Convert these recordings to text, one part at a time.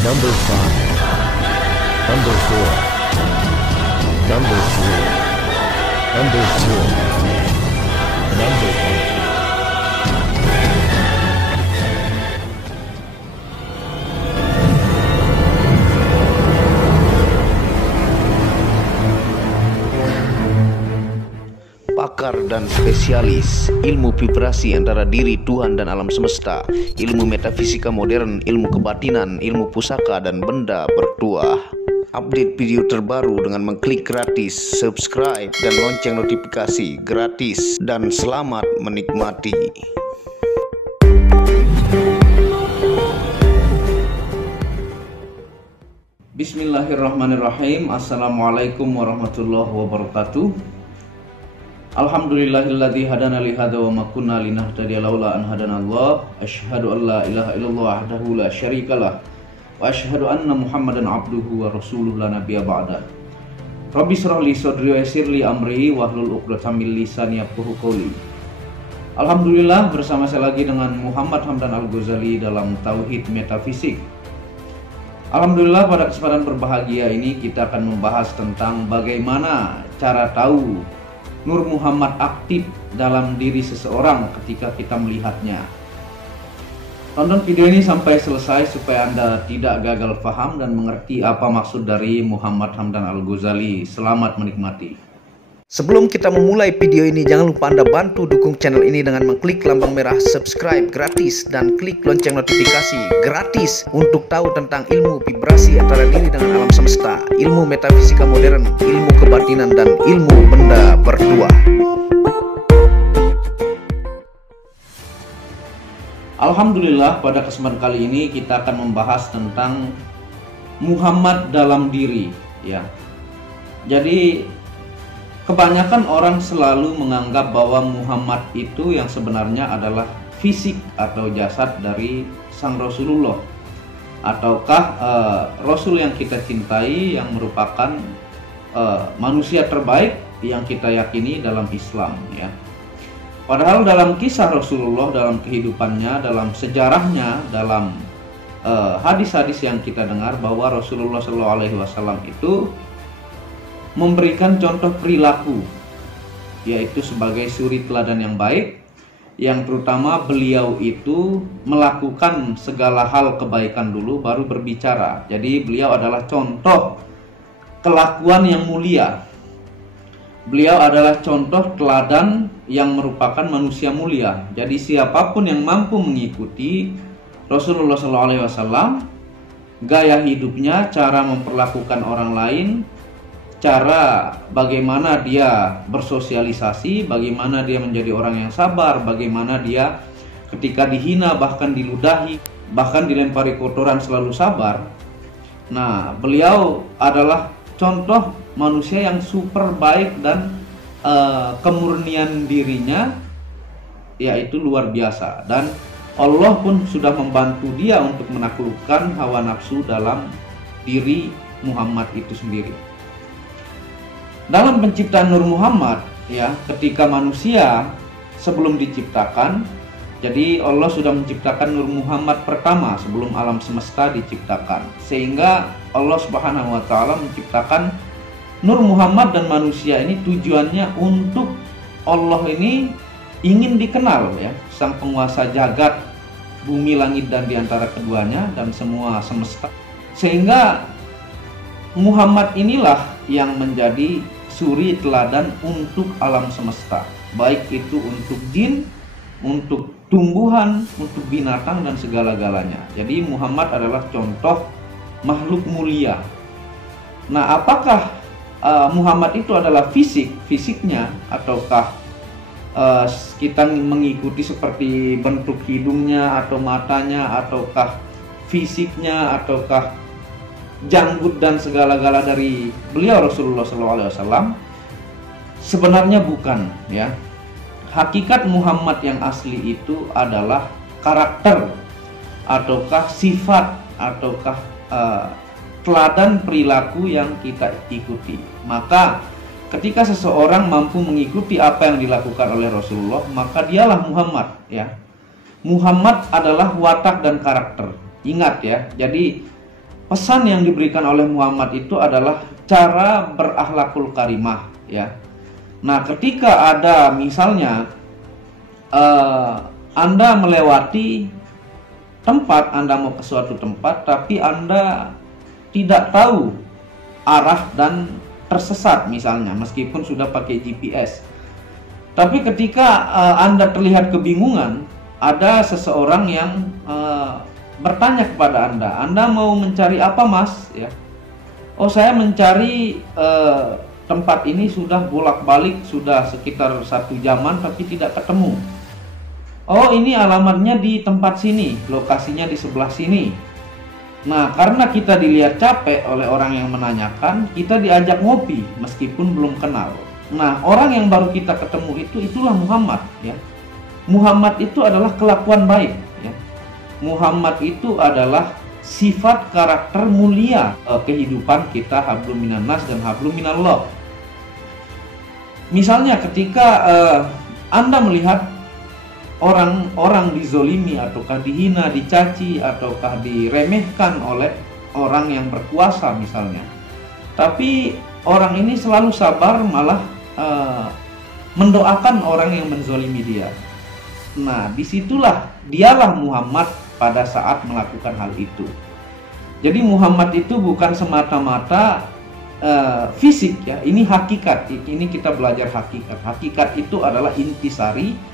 Number 5, Number 4, Number 3, Number 2, Number 1. Pakar dan spesialis ilmu vibrasi antara diri Tuhan dan alam semesta, ilmu metafisika modern, ilmu kebatinan, ilmu pusaka dan benda bertuah. Update video terbaru dengan mengklik gratis, subscribe dan lonceng notifikasi gratis, dan selamat menikmati. Bismillahirrahmanirrahim. Assalamualaikum warahmatullahi wabarakatuh. Alhamdulillahilladzi hadana li hadza wa ma kunna linahtadiya laula an hadanallah. Asyhadu an la ilaha illallah wahdahu la syarikalah wa asyhadu anna Muhammadan abduhu wa rasuluhu la nabiyya ba'da. Rabbi shrah li sadri wa yassir li amri wahlul 'uqdatam min lisani yafqahu qawli. Alhamdulillah, bersama saya lagi dengan Muhammad Hamdan Al-Ghazali dalam Tauhid Metafisik. Alhamdulillah, pada kesempatan berbahagia ini kita akan membahas tentang bagaimana cara tahu Nur Muhammad aktif dalam diri seseorang ketika kita melihatnya. Tonton video ini sampai selesai supaya Anda tidak gagal paham dan mengerti apa maksud dari Muhammad Hamdan Al-Ghazali. Selamat menikmati. Sebelum kita memulai video ini, jangan lupa Anda bantu dukung channel ini dengan mengklik lambang merah subscribe gratis dan klik lonceng notifikasi gratis untuk tahu tentang ilmu vibrasi antara diri dengan alam semesta, ilmu metafisika modern, ilmu kebatinan dan ilmu benda bertuah. Alhamdulillah, pada kesempatan kali ini kita akan membahas tentang Muhammad dalam diri, ya. Jadi kebanyakan orang selalu menganggap bahwa Muhammad itu yang sebenarnya adalah fisik atau jasad dari Sang Rasulullah, ataukah Rasul yang kita cintai, yang merupakan manusia terbaik yang kita yakini dalam Islam, ya. Padahal dalam kisah Rasulullah, dalam kehidupannya, dalam sejarahnya, dalam hadis-hadis yang kita dengar bahwa Rasulullah SAW itu memberikan contoh perilaku, yaitu sebagai suri teladan yang baik, yang terutama beliau itu melakukan segala hal kebaikan dulu baru berbicara. Jadi beliau adalah contoh kelakuan yang mulia. Beliau adalah contoh teladan yang merupakan manusia mulia. Jadi siapapun yang mampu mengikuti Rasulullah SAW, gaya hidupnya, cara memperlakukan orang lain, cara bagaimana dia bersosialisasi, bagaimana dia menjadi orang yang sabar, bagaimana dia ketika dihina, bahkan diludahi, bahkan dilempari kotoran selalu sabar. Nah, beliau adalah contoh manusia yang super baik dan kemurnian dirinya yaitu luar biasa, dan Allah pun sudah membantu dia untuk menaklukkan hawa nafsu dalam diri Muhammad itu sendiri. Dalam penciptaan Nur Muhammad, ya, ketika manusia sebelum diciptakan, jadi Allah sudah menciptakan Nur Muhammad pertama sebelum alam semesta diciptakan, sehingga Allah Subhanahu wa Ta'ala menciptakan Nur Muhammad dan manusia ini tujuannya untuk Allah ini ingin dikenal, ya, sang penguasa jagat, bumi, langit dan diantara keduanya dan semua semesta, sehingga Muhammad inilah yang menjadi suri teladan untuk alam semesta, baik itu untuk jin, untuk tumbuhan, untuk binatang dan segala-galanya. Jadi Muhammad adalah contoh makhluk mulia. Nah, apakah Muhammad itu adalah fisiknya, ataukah kita mengikuti seperti bentuk hidungnya atau matanya, ataukah fisiknya, ataukah janggut dan segala-gala dari beliau Rasulullah SAW? Sebenarnya bukan, ya. Hakikat Muhammad yang asli itu adalah karakter, ataukah sifat, ataukah teladan perilaku yang kita ikuti. Maka ketika seseorang mampu mengikuti apa yang dilakukan oleh Rasulullah, maka dialah Muhammad, ya. Muhammad adalah watak dan karakter. Ingat, ya. Jadi pesan yang diberikan oleh Muhammad itu adalah cara berakhlakul karimah, ya. Nah, ketika ada misalnya Anda melewati tempat, Anda mau ke suatu tempat, tapi Anda tidak tahu arah dan tersesat misalnya, meskipun sudah pakai GPS. Tapi ketika Anda terlihat kebingungan, ada seseorang yang bertanya kepada Anda mau mencari apa, Mas? Ya. Oh, saya mencari tempat ini sudah bolak-balik, sudah sekitar 1 jaman tapi tidak ketemu. Oh, ini alamatnya di tempat sini, lokasinya di sebelah sini. Nah, karena kita dilihat capek oleh orang yang menanyakan, kita diajak ngopi meskipun belum kenal. Nah, orang yang baru kita ketemu itulah Muhammad, ya. Muhammad itu adalah kelakuan baik, ya. Muhammad itu adalah sifat karakter mulia kehidupan kita, hablum minannas dan hablum minallah. Misalnya ketika Anda melihat orang-orang dizolimi ataukah dihina, dicaci ataukah diremehkan oleh orang yang berkuasa misalnya, tapi orang ini selalu sabar, malah mendoakan orang yang menzolimi dia. Nah, disitulah dialah Muhammad pada saat melakukan hal itu. Jadi Muhammad itu bukan semata-mata fisik, ya. Ini hakikat. Ini kita belajar hakikat. Hakikat itu adalah intisari.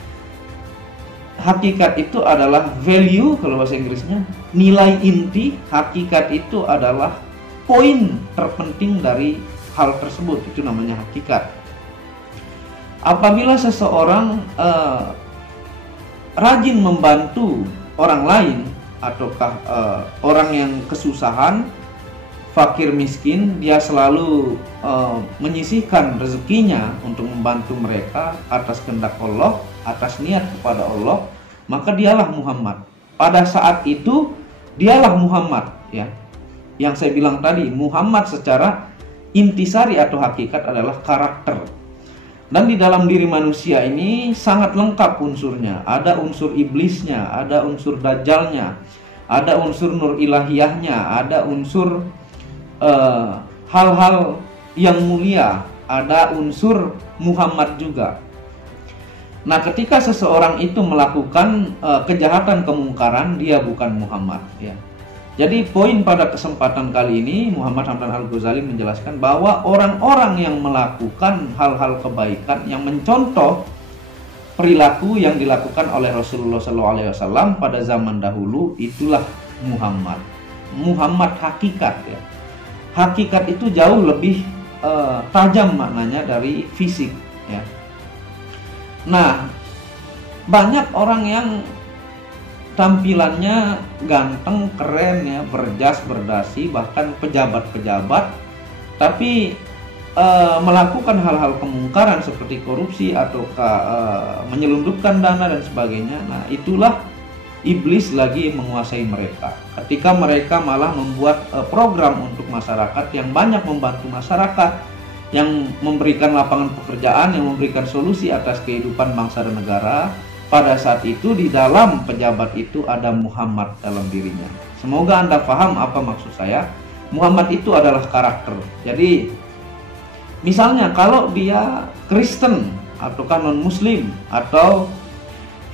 Hakikat itu adalah value kalau bahasa Inggrisnya, nilai inti. Hakikat itu adalah poin terpenting dari hal tersebut, itu namanya hakikat. Apabila seseorang rajin membantu orang lain ataukah orang yang kesusahan, fakir miskin, dia selalu menyisihkan rezekinya untuk membantu mereka atas kehendak Allah, atas niat kepada Allah, maka dialah Muhammad. Pada saat itu dialah Muhammad, ya. Yang saya bilang tadi, Muhammad secara intisari atau hakikat adalah karakter. Dan di dalam diri manusia ini sangat lengkap unsurnya. Ada unsur iblisnya, ada unsur dajjalnya, ada unsur nur ilahiyahnya, ada unsur hal-hal yang mulia, ada unsur Muhammad juga. Nah, ketika seseorang itu melakukan kejahatan, kemungkaran, dia bukan Muhammad, ya. Jadi poin pada kesempatan kali ini, Muhammad Hamdan Al-Ghazali menjelaskan bahwa orang-orang yang melakukan hal-hal kebaikan, yang mencontoh perilaku yang dilakukan oleh Rasulullah SAW pada zaman dahulu, itulah Muhammad. Muhammad hakikat, ya. Hakikat itu jauh lebih tajam maknanya dari fisik, ya. Nah, banyak orang yang tampilannya ganteng, keren, ya, berjas, berdasi, bahkan pejabat-pejabat, tapi melakukan hal-hal kemungkaran seperti korupsi ataukah menyelundupkan dana dan sebagainya. Nah, itulah iblis lagi menguasai mereka. Ketika mereka malah membuat program untuk masyarakat yang banyak membantu masyarakat, yang memberikan lapangan pekerjaan, yang memberikan solusi atas kehidupan bangsa dan negara. Pada saat itu di dalam pejabat itu ada Muhammad dalam dirinya. Semoga Anda paham apa maksud saya. Muhammad itu adalah karakter. Jadi misalnya kalau dia Kristen ataukah non-Muslim atau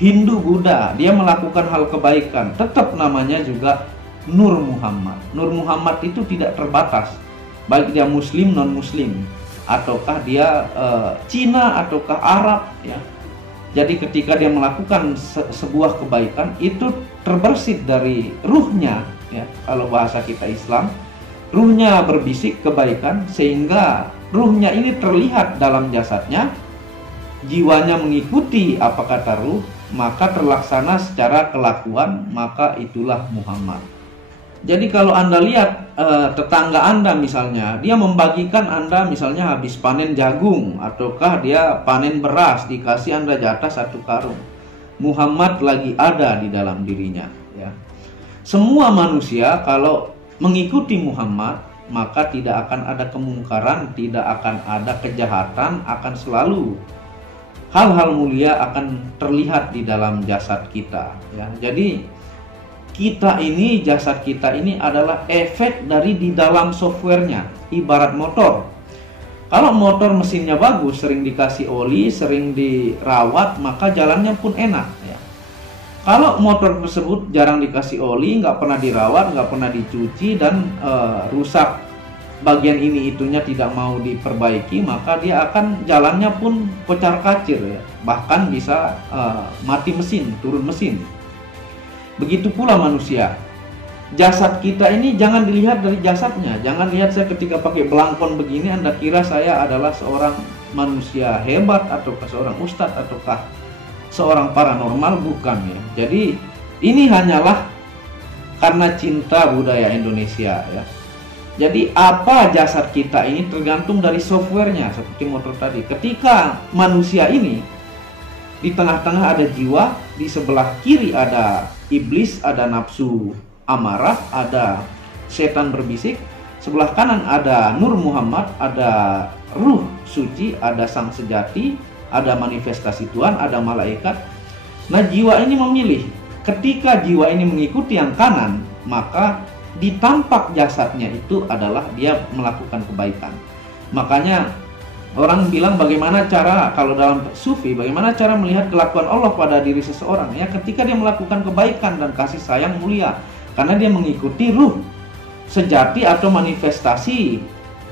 Hindu, Buddha, dia melakukan hal kebaikan, tetap namanya juga Nur Muhammad. Nur Muhammad itu tidak terbatas, baik dia Muslim, non-Muslim, ataukah dia Cina ataukah Arab, ya. Jadi ketika dia melakukan sebuah kebaikan, itu terbersit dari ruhnya, ya. Kalau bahasa kita Islam, ruhnya berbisik kebaikan, sehingga ruhnya ini terlihat dalam jasadnya, jiwanya mengikuti apa kata ruh, maka terlaksana secara kelakuan, maka itulah Muhammad. Jadi kalau Anda lihat tetangga Anda misalnya, dia membagikan Anda misalnya habis panen jagung, ataukah dia panen beras, dikasih Anda jatah 1 karung. Muhammad lagi ada di dalam dirinya, ya. Semua manusia kalau mengikuti Muhammad, maka tidak akan ada kemungkaran, tidak akan ada kejahatan, akan selalu hal-hal mulia akan terlihat di dalam jasad kita, ya. Jadi kita ini, jasad kita ini adalah efek dari di dalam softwarenya, ibarat motor. Kalau motor mesinnya bagus, sering dikasih oli, sering dirawat, maka jalannya pun enak ya. Kalau motor tersebut jarang dikasih oli, nggak pernah dirawat, nggak pernah dicuci, dan rusak bagian ini itunya tidak mau diperbaiki, maka dia akan jalannya pun kocar kacir ya. Bahkan bisa mati mesin, turun mesin. Begitu pula manusia. Jasad kita ini jangan dilihat dari jasadnya. Jangan lihat saya ketika pakai belangkon begini Anda kira saya adalah seorang manusia hebat, ataukah seorang ustadz, ataukah seorang paranormal. Bukan ya. Jadi ini hanyalah karena cinta budaya Indonesia ya. Jadi apa jasad kita ini tergantung dari softwarenya, seperti motor tadi. Ketika manusia ini di tengah-tengah ada jiwa, di sebelah kiri ada iblis, ada nafsu amarah, ada setan berbisik, sebelah kanan ada Nur Muhammad, ada ruh suci, ada sang sejati, ada manifestasi Tuhan, ada malaikat. Nah, jiwa ini memilih. Ketika jiwa ini mengikuti yang kanan, maka di tampak jasadnya itu adalah dia melakukan kebaikan. Makanya orang bilang bagaimana cara, kalau dalam sufi, bagaimana cara melihat kelakuan Allah pada diri seseorang ya, ketika dia melakukan kebaikan dan kasih sayang mulia, karena dia mengikuti ruh sejati atau manifestasi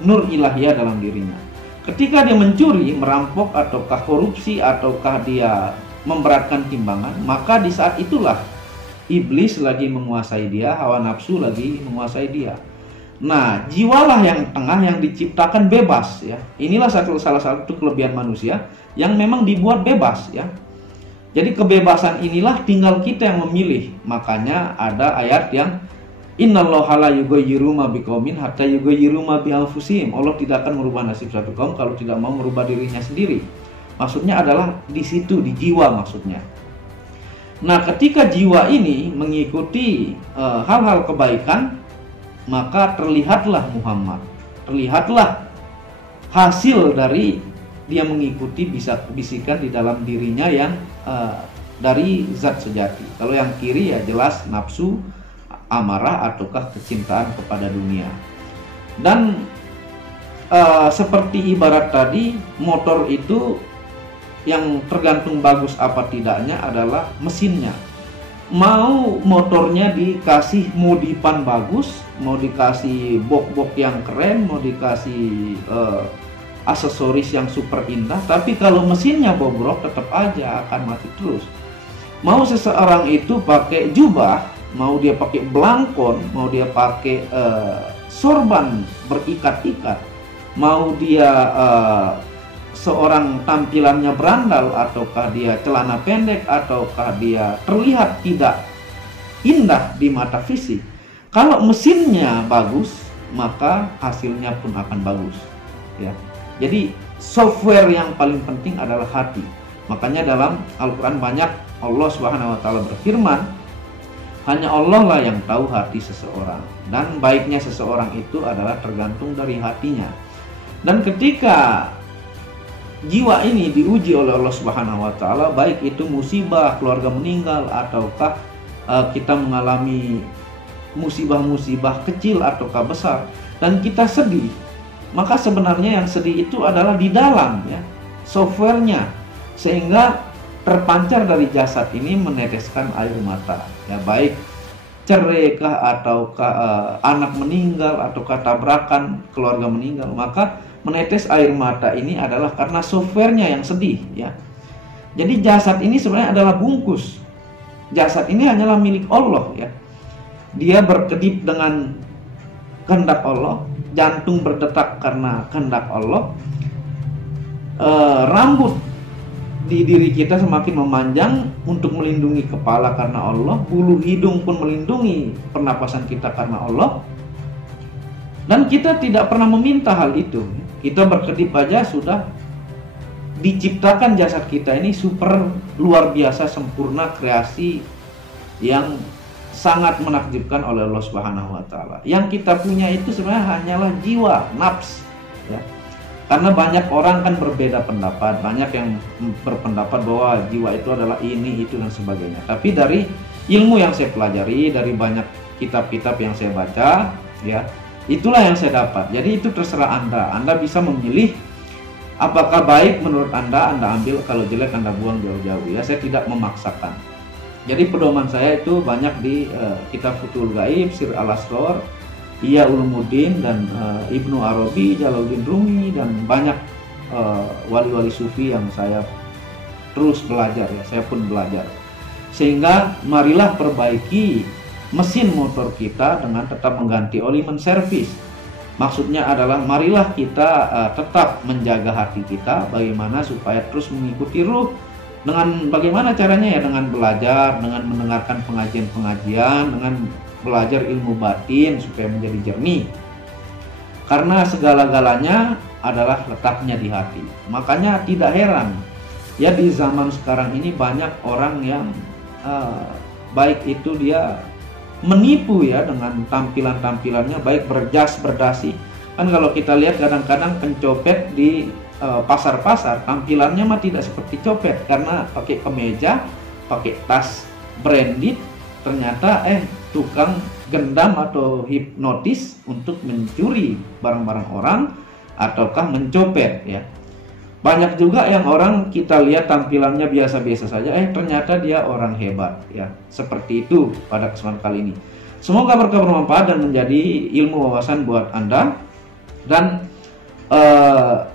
nur ilahiyah dalam dirinya. Ketika dia mencuri, merampok, ataukah korupsi, ataukah dia memberatkan timbangan, maka di saat itulah iblis lagi menguasai dia, hawa nafsu lagi menguasai dia. Nah, jiwalah yang tengah yang diciptakan bebas ya. Inilah salah satu kelebihan manusia yang memang dibuat bebas ya. Jadi kebebasan inilah tinggal kita yang memilih. Makanya ada ayat yang innallaha la yughayyiru ma biqaumin hatta yughayyiru ma bi anfusihim. Allah tidak akan merubah nasib satu kaum kalau tidak mau merubah dirinya sendiri. Maksudnya adalah di situ, di jiwa maksudnya. Nah, ketika jiwa ini mengikuti hal-hal kebaikan, maka terlihatlah Muhammad, terlihatlah hasil dari dia mengikuti bisikan di dalam dirinya yang dari zat sejati. Kalau yang kiri ya jelas nafsu, amarah, ataukah kecintaan kepada dunia. Dan seperti ibarat tadi, motor itu yang tergantung bagus apa tidaknya adalah mesinnya. Mau motornya dikasih modifan bagus, mau dikasih box-box yang keren, mau dikasih aksesoris yang super indah, tapi kalau mesinnya bobrok tetap aja akan mati terus. Mau seseorang itu pakai jubah, mau dia pakai belangkon, mau dia pakai sorban berikat-ikat, mau dia seorang tampilannya berandal, ataukah dia celana pendek, ataukah dia terlihat tidak indah di mata fisik, kalau mesinnya bagus maka hasilnya pun akan bagus ya. Jadi software yang paling penting adalah hati. Makanya dalam Al-Quran banyak Allah Subhanahu wa Ta'ala berfirman, hanya Allah lah yang tahu hati seseorang, dan baiknya seseorang itu adalah tergantung dari hatinya. Dan ketika jiwa ini diuji oleh Allah Subhanahu wa Ta'ala, baik itu musibah, keluarga meninggal, ataukah kita mengalami musibah-musibah kecil ataukah besar, dan kita sedih, maka sebenarnya yang sedih itu adalah di dalam ya softwarenya, sehingga terpancar dari jasad ini meneteskan air mata ya, baik cerai kah, ataukah anak meninggal, ataukah tabrakan, keluarga meninggal, maka menetes air mata ini adalah karena softwarenya yang sedih ya. Jadi jasad ini sebenarnya adalah bungkus. Jasad ini hanyalah milik Allah ya. Dia berkedip dengan kehendak Allah, jantung berdetak karena kehendak Allah, rambut di diri kita semakin memanjang untuk melindungi kepala karena Allah, bulu hidung pun melindungi pernapasan kita karena Allah, dan kita tidak pernah meminta hal itu. Kita berkedip aja sudah diciptakan jasad kita ini super luar biasa sempurna, kreasi yang sangat menakjubkan oleh Allah Subhanahu wa Ta'ala. Yang kita punya itu sebenarnya hanyalah jiwa, nafs ya. Karena banyak orang kan berbeda pendapat, banyak yang berpendapat bahwa jiwa itu adalah ini, itu, dan sebagainya. Tapi dari ilmu yang saya pelajari dari banyak kitab-kitab yang saya baca, ya, itulah yang saya dapat. Jadi itu terserah Anda bisa memilih apakah baik menurut Anda ambil, kalau jelek Anda buang jauh-jauh, ya. Saya tidak memaksakan. Jadi pedoman saya itu banyak di kitab Futhul Gaib, Sir Al-Asrar, Ihya Ulumuddin, dan Ibnu Arabi, Jalaluddin Rumi, dan banyak wali-wali sufi yang saya terus belajar, ya. Saya pun belajar. Sehingga marilah perbaiki mesin motor kita dengan tetap mengganti oli, menservis. Maksudnya adalah marilah kita tetap menjaga hati kita, bagaimana supaya terus mengikuti ruh. Dengan bagaimana caranya, ya, dengan belajar, dengan mendengarkan pengajian-pengajian, dengan belajar ilmu batin supaya menjadi jernih. Karena segala-galanya adalah letaknya di hati. Makanya tidak heran, ya, di zaman sekarang ini banyak orang yang baik itu dia menipu, ya, dengan tampilan-tampilannya, baik berjas berdasi. Kan kalau kita lihat kadang-kadang pencopet di pasar-pasar tampilannya mah tidak seperti copet, karena pakai kemeja, pakai tas branded, ternyata tukang gendam atau hipnotis untuk mencuri barang-barang orang ataukah mencopet, ya. Banyak juga yang orang kita lihat tampilannya biasa-biasa saja, ternyata dia orang hebat, ya. Seperti itu pada kesempatan kali ini. Semoga berkah, bermanfaat, dan menjadi ilmu wawasan buat Anda. Dan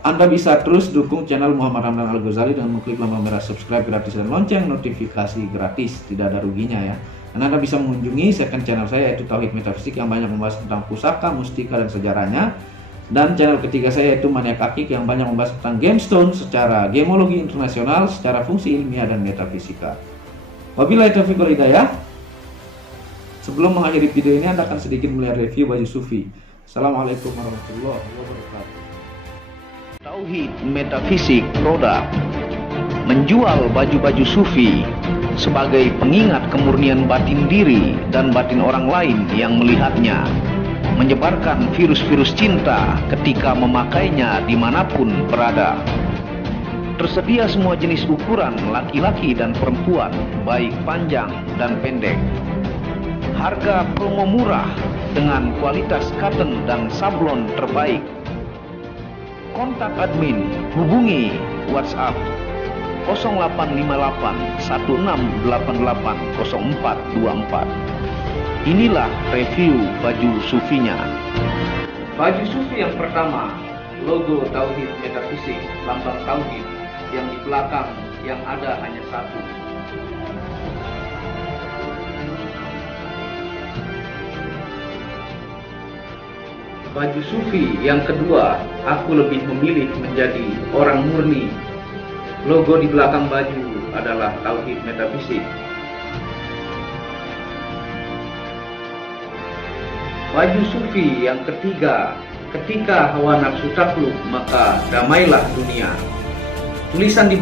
Anda bisa terus dukung channel Muhammad Ramdan Al-Ghazali dengan mengklik tombol merah subscribe gratis dan lonceng notifikasi gratis, tidak ada ruginya, ya. Dan Anda bisa mengunjungi second channel saya, yaitu Tauhid Metafisik, yang banyak membahas tentang pusaka, mustika, dan sejarahnya. Dan channel ketiga saya yaitu Maniak Akik, yang banyak membahas tentang gemstone secara gemologi internasional, secara fungsi ilmiah dan metafisika. Wabillahi taufiq wal hidayah. Sebelum mengakhiri video ini, Anda akan sedikit melihat review baju sufi. Assalamualaikum warahmatullahi wabarakatuh. Tauhid Metafisik Produk menjual baju-baju sufi sebagai pengingat kemurnian batin diri dan batin orang lain yang melihatnya, menyebarkan virus-virus cinta ketika memakainya dimanapun berada. Tersedia semua jenis ukuran laki-laki dan perempuan, baik panjang dan pendek. Harga promo murah dengan kualitas cotton dan sablon terbaik. Kontak admin, hubungi WhatsApp 0858 1688 0424. Inilah review baju sufinya. Baju sufi yang pertama, logo Tauhid Metafisik, lambang Tauhid, yang di belakang yang ada hanya satu. Baju sufi yang kedua, aku lebih memilih menjadi orang murni. Logo di belakang baju adalah Tauhid Metafisik. Baju sufi yang ketiga, ketika hawa nafsu takluk maka damailah dunia. Tulisan di